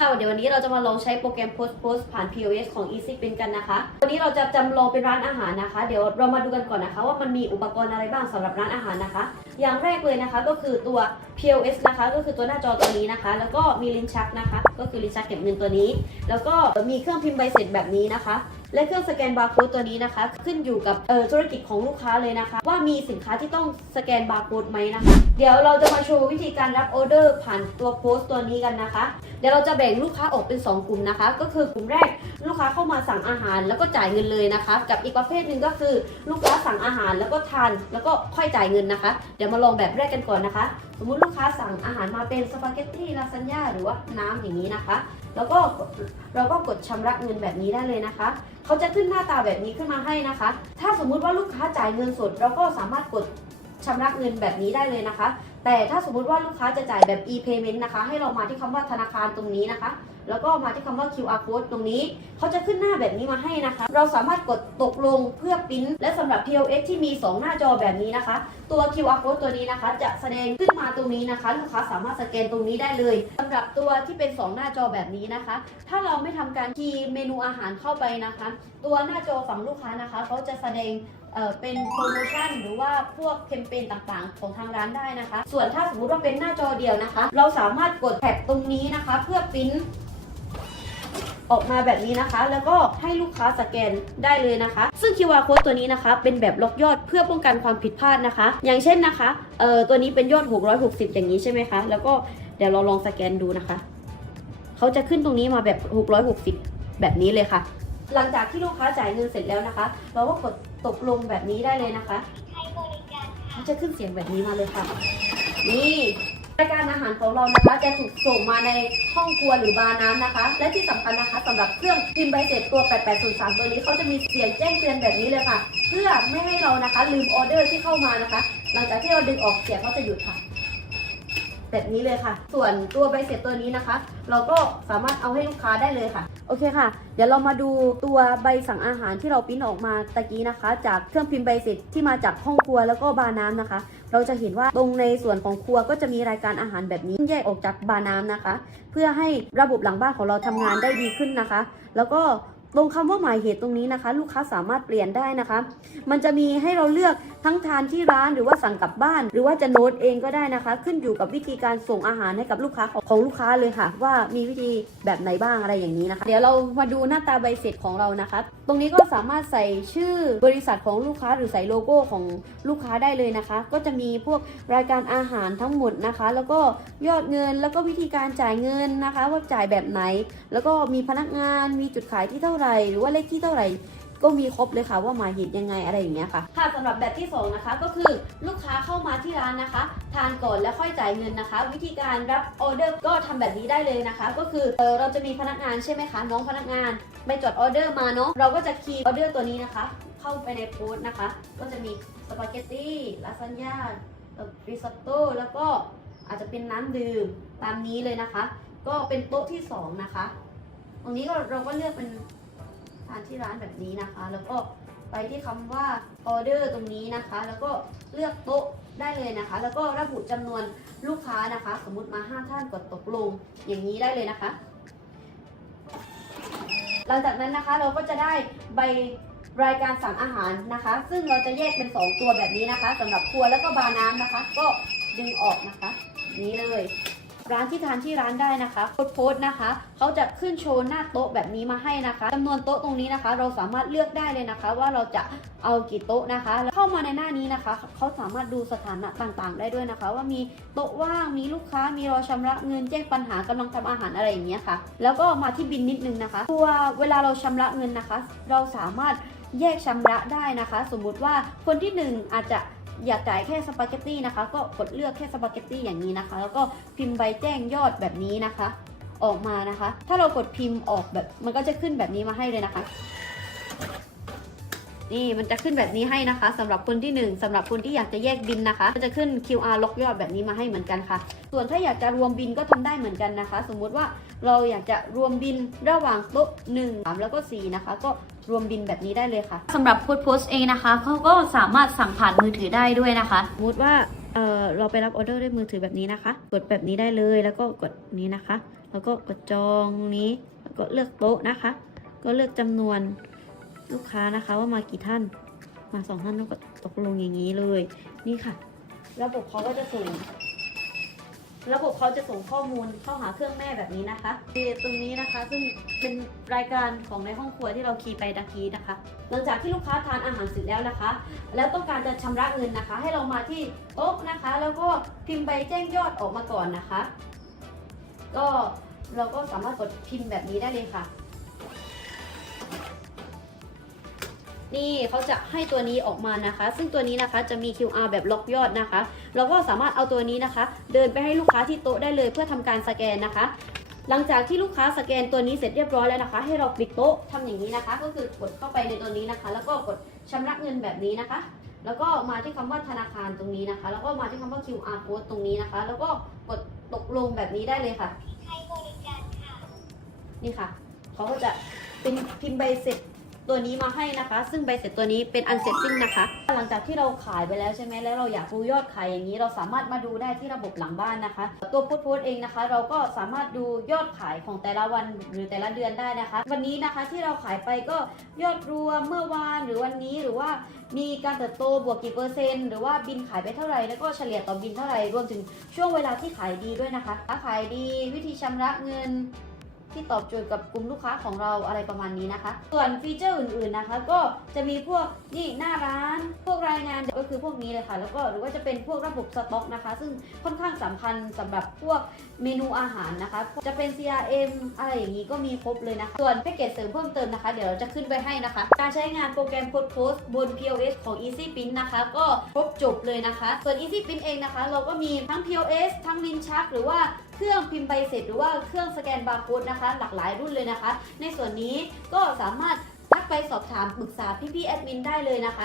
ค่ะเดี๋ยววันนี้เราจะมาลองใช้โปรแกรม Post Post ผ่าน POS ของ Easy p i n กันนะคะ วันนี้เราจะจำลองเป็นร้านอาหารนะคะ เดี๋ยวเรามาดูกันก่อนนะคะ ว่ามันมีอุปกรณ์อะไรบ้างสำหรับร้านอาหารนะคะ อย่างแรกเลยนะคะก็คือตัว POS นะคะ ก็คือตัวหน้าจอตัวนี้นะคะ แล้วก็มีลิ้นชักนะคะ ก็คือลิ้นชักเก็บเงินตัวนี้ แล้วก็มีเครื่องพิมพ์ใบเสร็จแบบนี้นะคะ และเครื่องสแกนบาร์โค้ดตัวนี้นะคะ ขึ้นอยู่กับเออธุรกิจของลูกค้าเลยนะคะ ว่ามีสินค้าที่ต้องสแกนบาร์โค้ดไหมนะคะ เดี๋ยวเราจะมาโชว์วิธีการรับออเดอร์ผ่านตัวโพสต์ตัวนี้กันนะคะ เดี๋ยวเราจะแบ่งลูกค้าออกเป็น 2 กลุ่มนะคะ ก็คือกลุ่มแรกลูกค้าเข้ามาสั่งอาหารแล้วก็จ่ายเงินเลยนะคะ กับอีกประเภทหนึ่งก็คือ ลูกค้าสั่งอาหารแล้วก็ทาน แล้วก็ค่อยจ่ายเงินนะคะ เดี๋ยวมาลองแบบแรกกันก่อนนะคะ สมมุติลูกค้าสั่งอาหารมาเป็นสปาเกตตี้ลาซานญ่าหรือว่าน้ำอย่างนี้นะคะ แล้วก็เราก็กดชำระเงินแบบนี้ได้เลยนะคะเขาจะขึ้นหน้าตาแบบนี้ขึ้นมาให้นะคะ ถ้าสมมุติว่าลูกค้าจ่ายเงินสด เราก็สามารถกดชำระเงินแบบนี้ได้เลยนะคะ แต่ถ้าสมมุติว่าลูกค้าจะจ่ายแบบ e-payment นะคะ ให้เรามาที่คำว่าธนาคารตรงนี้นะคะ แล้วก็มาที่คำว่า QR code ตรงนี้ เขาจะขึ้นหน้าแบบนี้มาให้นะคะ เราสามารถกดตกลงเพื่อปิ้นและสำหรับ POS ที่มี 2 หน้าจอแบบนี้นะคะ ตัว QR code ตัวนี้นะคะ จะแสดงขึ้นมาตรงนี้นะคะลูกค้าสามารถสแกนตรงนี้ได้เลยสำหรับตัวที่เป็น 2 หน้าจอแบบนี้นะคะ ถ้าเราไม่ทำการคีย์เมนูอาหารเข้าไปนะคะ ตัวหน้าจอฝั่งลูกค้านะคะเขาจะแสดงเป็นโปรโมชั่นหรือว่าพวกแคมเปญต่างๆ ของทางร้านได้นะคะ ส่วนถ้าสมมติว่าเป็นหน้าจอเดียวนะคะ เราสามารถกดแท็บตรงนี้นะคะ เพื่อปริ้น ออกมาแบบนี้นะคะ แล้วก็ให้ลูกค้าสแกนได้เลยนะคะ ซึ่ง QR code ตัวนี้นะคะ เป็นแบบล็อกยอดเพื่อป้องกันความผิดพลาดนะคะ อย่างเช่นนะคะเอ่อตัวนี้เป็นยอด 660 อย่างนี้ใช่ไหมคะ แล้วก็เดี๋ยวเราลองสแกนดูนะคะเขาจะขึ้นตรงนี้มาแบบ 660 แบบนี้เลยค่ะ หลังจากที่ลูกค้าจ่ายเงินเสร็จแล้วนะคะ เราก็กดตกลงแบบนี้ได้เลยนะคะเขาจะขึ้นเสียงแบบนี้มาเลยค่ะ นี่ รายการอาหารของเรานะคะ จะถูกส่งมาในห้องครัวหรือบาร์น้ำนะคะ และที่สำคัญนะคะสำหรับเครื่องพิมพ์ใบเสร็จตัว 8803 ตัวนี้เขาจะมีเสียงแจ้งเตือนแบบนี้เลยค่ะ เพื่อไม่ให้เรานะคะ ลืมออเดอร์ที่เข้ามานะคะ หลังจากที่เราดึงออกเสียงก็จะหยุดค่ะ แบบนี้เลยค่ะ ส่วนตัวใบเสร็จตัวนี้นะคะ เราก็สามารถเอาให้ลูกค้าได้เลยค่ะ โอเคค่ะ เดี๋ยวเรามาดูตัวใบสั่งอาหารที่เราปริ้นออกมาตะกี้นะคะ จากเครื่องพิมพ์ใบเสร็จที่มาจากห้องครัวแล้วก็บาร์น้ำนะคะ เราจะเห็นว่าตรงในส่วนของครัวก็จะมีรายการอาหารแบบนี้แยกออกจากบาร์น้ำนะคะ เพื่อให้ระบบหลังบ้านของเราทำงานได้ดีขึ้นนะคะ แล้วก็ ตรงคำว่าหมายเหตุตรงนี้นะคะ ลูกค้าสามารถเปลี่ยนได้นะคะ มันจะมีให้เราเลือกทั้งทานที่ร้านหรือว่าสั่งกลับบ้าน หรือว่าจะโน้ตเองก็ได้นะคะ ขึ้นอยู่กับวิธีการส่งอาหารให้กับลูกค้าของของลูกค้าเลยค่ะ ว่ามีวิธีแบบไหนบ้างอะไรอย่างนี้นะคะ เดี๋ยวเรามาดูหน้าตาใบเสร็จของเรานะคะ ตรงนี้ก็สามารถใส่ชื่อบริษัทของลูกค้าหรือใส่โลโก้ของลูกค้าได้เลยนะคะ ก็จะมีพวกรายการอาหารทั้งหมดนะคะ แล้วก็ยอดเงินแล้วก็วิธีการจ่ายเงินนะคะ ว่าจ่ายแบบไหน แล้วก็มีพนักงานมีจุดขายที่เท่าไหร่หรือว่าเลขที่เท่าไหร่ก็มีครบเลยค่ะว่าหมายเหตุยังไงอะไรอย่างเงี้ยค่ะ ค่ะสำหรับแบบที่สองนะคะ ก็คือลูกค้าเข้ามาที่ร้านนะคะ ทานก่อนแล้วค่อยจ่ายเงินนะคะ วิธีการรับออเดอร์ก็ทำแบบนี้ได้เลยนะคะ ก็คือเออเราจะมีพนักงานใช่ไหมคะน้องพนักงานไปจดออเดอร์มาเนาะเราก็จะคีย์ออเดอร์ตัวนี้นะคะ เข้าไปในโพสต์นะคะ ก็จะมีสปาเกตตี้ลาซานญ่าริซอตโต้แล้วก็อาจจะเป็นน้ำดื่มตามนี้เลยนะคะ ก็เป็นโต๊ะที่สองนะคะ ตรงนี้ก็เราก็เลือกเป็น ทานที่ร้านแบบนี้นะคะ แล้วก็ไปที่คำว่าออเดอร์ตรงนี้นะคะ แล้วก็เลือกโต๊ะได้เลยนะคะ แล้วก็ระบุจำนวนลูกค้านะคะ สมมุติมา 5 ท่านกดตกลงอย่างนี้ได้เลยนะคะ หลังจากนั้นนะคะเราก็จะได้ใบรายการสั่งอาหารนะคะ ซึ่งเราจะแยกเป็น 2 ตัวแบบนี้นะคะสำหรับครัวแล้วก็บาร์น้ำนะคะ ก็ดึงออกนะคะ นี้เลย ร้านที่ทานที่ร้านได้นะคะโพสต์นะคะเขาจะขึ้นโชว์หน้าโต๊ะแบบนี้มาให้นะคะจำนวนโต๊ะตรงนี้นะคะ เราสามารถเลือกได้เลยนะคะ ว่าเราจะเอากี่โต๊ะนะคะ แล้วเข้ามาในหน้านี้นะคะเขาสามารถดูสถานะต่างๆ ได้ด้วยนะคะ ว่ามีโต๊ะว่างมีลูกค้ามีรอชำระเงินแจ้งปัญหากำลังทำอาหารอะไรอย่างเงี้ยค่ะ แล้วก็มาที่บินนิดนึงนะคะ ตัวเวลาเราชำระเงินนะคะ เราสามารถแยกชำระได้นะคะ สมมุติว่าคนที่หนึ่งอาจจะ อยากจ่ายแค่สปาเกตตี้นะคะ ก็กดเลือกแค่สปาเกตตี้อย่างนี้นะคะ แล้วก็พิมพ์ใบแจ้งยอดแบบนี้นะคะ ออกมานะคะ ถ้าเรากดพิมพ์ออกแบบ มันก็จะขึ้นแบบนี้มาให้เลยนะคะ นี่มันจะขึ้นแบบนี้ให้นะคะสำหรับคนที่หนึ่งสำหรับคนที่อยากจะแยกบินนะคะก็จะขึ้น QR ล็อกยอดแบบนี้มาให้เหมือนกันค่ะ ส่วนถ้าอยากจะรวมบินก็ทำได้เหมือนกันนะคะ สมมุติว่าเราอยากจะรวมบินระหว่างโต๊ะ1 3แล้วก็4นะคะ ก็ รวมบินแบบนี้ได้เลยค่ะสำหรับโพสโพสเองนะคะเขาก็สามารถสั่งผ่านมือถือได้ด้วยนะคะสมมติว่าเออเราไปรับออเดอร์ด้วยมือถือแบบนี้นะคะ กดแบบนี้ได้เลยแล้วก็กดนี้นะคะ แล้วก็กดจองตรงนี้ แล้วก็เลือกโต๊ะนะคะ ก็เลือกจำนวนลูกค้านะคะว่ามากี่ท่าน มาสองท่านแล้วก็ตกลงอย่างนี้เลย นี่ค่ะ ระบบเขาก็จะส่ง ระบบเขาจะส่งข้อมูลเข้าหาเครื่องแม่แบบนี้นะคะตรงนี้นะคะ ซึ่งเป็นรายการของในห้องครัวที่เราคีย์ไปตะกี้นะคะ หลังจากที่ลูกค้าทานอาหารเสร็จแล้วนะคะ แล้วต้องการจะชำระเงินนะคะ ให้เรามาที่โต๊ะนะคะ แล้วก็พิมพ์ใบแจ้งยอดออกมาก่อนนะคะ ก็เราก็สามารถกดพิมพ์แบบนี้ได้เลยค่ะ นี่เขาจะให้ตัวนี้ออกมานะคะ ซึ่งตัวนี้นะคะจะมี QR แบบล็อกยอดนะคะ เราก็สามารถเอาตัวนี้นะคะ เดินไปให้ลูกค้าที่โต๊ะได้เลยเพื่อทำการสแกนนะคะ หลังจากที่ลูกค้าสแกนตัวนี้เสร็จเรียบร้อยแล้วนะคะ ให้เราปิดโต๊ะทำอย่างนี้นะคะ ก็คือกดเข้าไปในตัวนี้นะคะ แล้วก็กดชำระเงินแบบนี้นะคะแล้วก็มาที่คำว่าธนาคารตรงนี้นะคะ แล้วก็มาที่คำว่า QR code ตรงนี้นะคะ แล้วก็กดตกลงแบบนี้ได้เลยค่ะนี่ค่ะ เขาก็จะเป็นพิมพ์ใบเสร็จ ตัวนี้มาให้นะคะ ซึ่งใบเสร็จตัวนี้เป็นอันเสร็จสิ้นนะคะ หลังจากที่เราขายไปแล้วใช่ไหมแล้วเราอยากรู้ยอดขายอย่างนี้ เราสามารถมาดูได้ที่ระบบหลังบ้านนะคะ ตัวพสต์โพสต์เองนะคะ เราก็สามารถดูยอดขายของแต่ละวันหรือแต่ละเดือนได้นะคะ วันนี้นะคะที่เราขายไปก็ยอดรวมเมื่อวานหรือวันนี้หรือว่ามีการเติบโตบวกกี่เปอร์เซ็นต์หรือว่าบินขายไปเท่าไหร่แล้วก็เฉลี่ยต่อบินเท่าไหร่รวมถึงช่วงเวลาที่ขายดีด้วยนะคะถ้าขายดีวิธีชำระเงิน ที่ตอบโจทย์กับกลุ่มลูกค้าของเราอะไรประมาณนี้นะคะ ส่วนฟีเจอร์อื่นๆนะคะ ก็จะมีพวกนี่หน้าร้าน พวกรายงานก็คือพวกนี้เลยค่ะ แล้วก็หรือว่าจะเป็นพวกระบบสต็อกนะคะ ซึ่งค่อนข้างสำคัญสำหรับพวกเมนูอาหารนะคะ จะเป็น CRM อะไรอย่างนี้ก็มีครบเลยนะคะ ส่วนแพ็กเกจเสริมเพิ่มเติมนะคะ เดี๋ยวเราจะขึ้นไปให้นะคะ การใช้งานโปรแกรมโพสโพสบน POS ของ Easy Print นะคะ ก็ครบจบเลยนะคะ ส่วน Easy Print เองนะคะ เราก็มีทั้ง POS ทั้งลินชักหรือว่าเครื่องพิมพ์ใบเสร็จหรือว่าเครื่องสแกนบาร์โค้ดนะคะ หลากหลายรุ่นเลยนะคะ ในส่วนนี้ก็สามารถทักไปสอบถามปรึกษาพี่ๆแอดมินได้เลยนะคะ